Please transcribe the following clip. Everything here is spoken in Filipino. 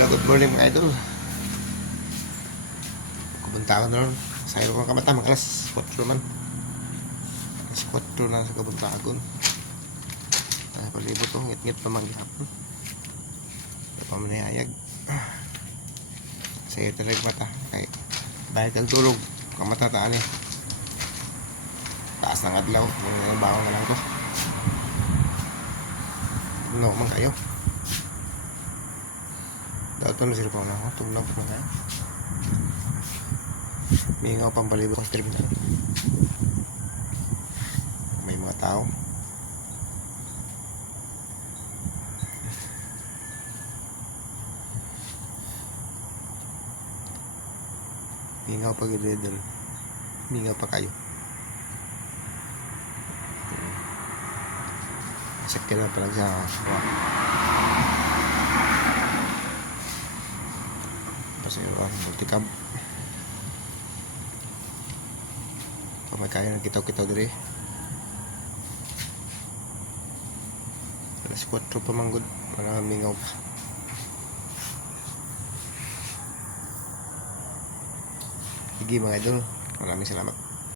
Hello, good morning mga idol. Kabuntakan na ron. Sa ilo kong kamata, mag-alas 4 man. Alas 4 na sa kabuntakan. Palibot ko, ngit-ngit pa maghihapon. Ito pa manayayag. Sa iyo talagang mata. Ay, dahil kang tulog, kamata taan eh. Taas ng adlaw. Yung bawang na lang ko. No, man kayo. Dato na sila pa na ako. Tugnaw pa na. May nga pang palibot sa terminal. May mga tao. Mingaw pa gilidol. Mingaw pa kayo. Sakyan na pala sa pasiruan, multicab. So may kaya ng kitaw-kitaw diri. Alas 4 pa manggod. Para mingaw pa. Sige mga idol. Maraming salamat.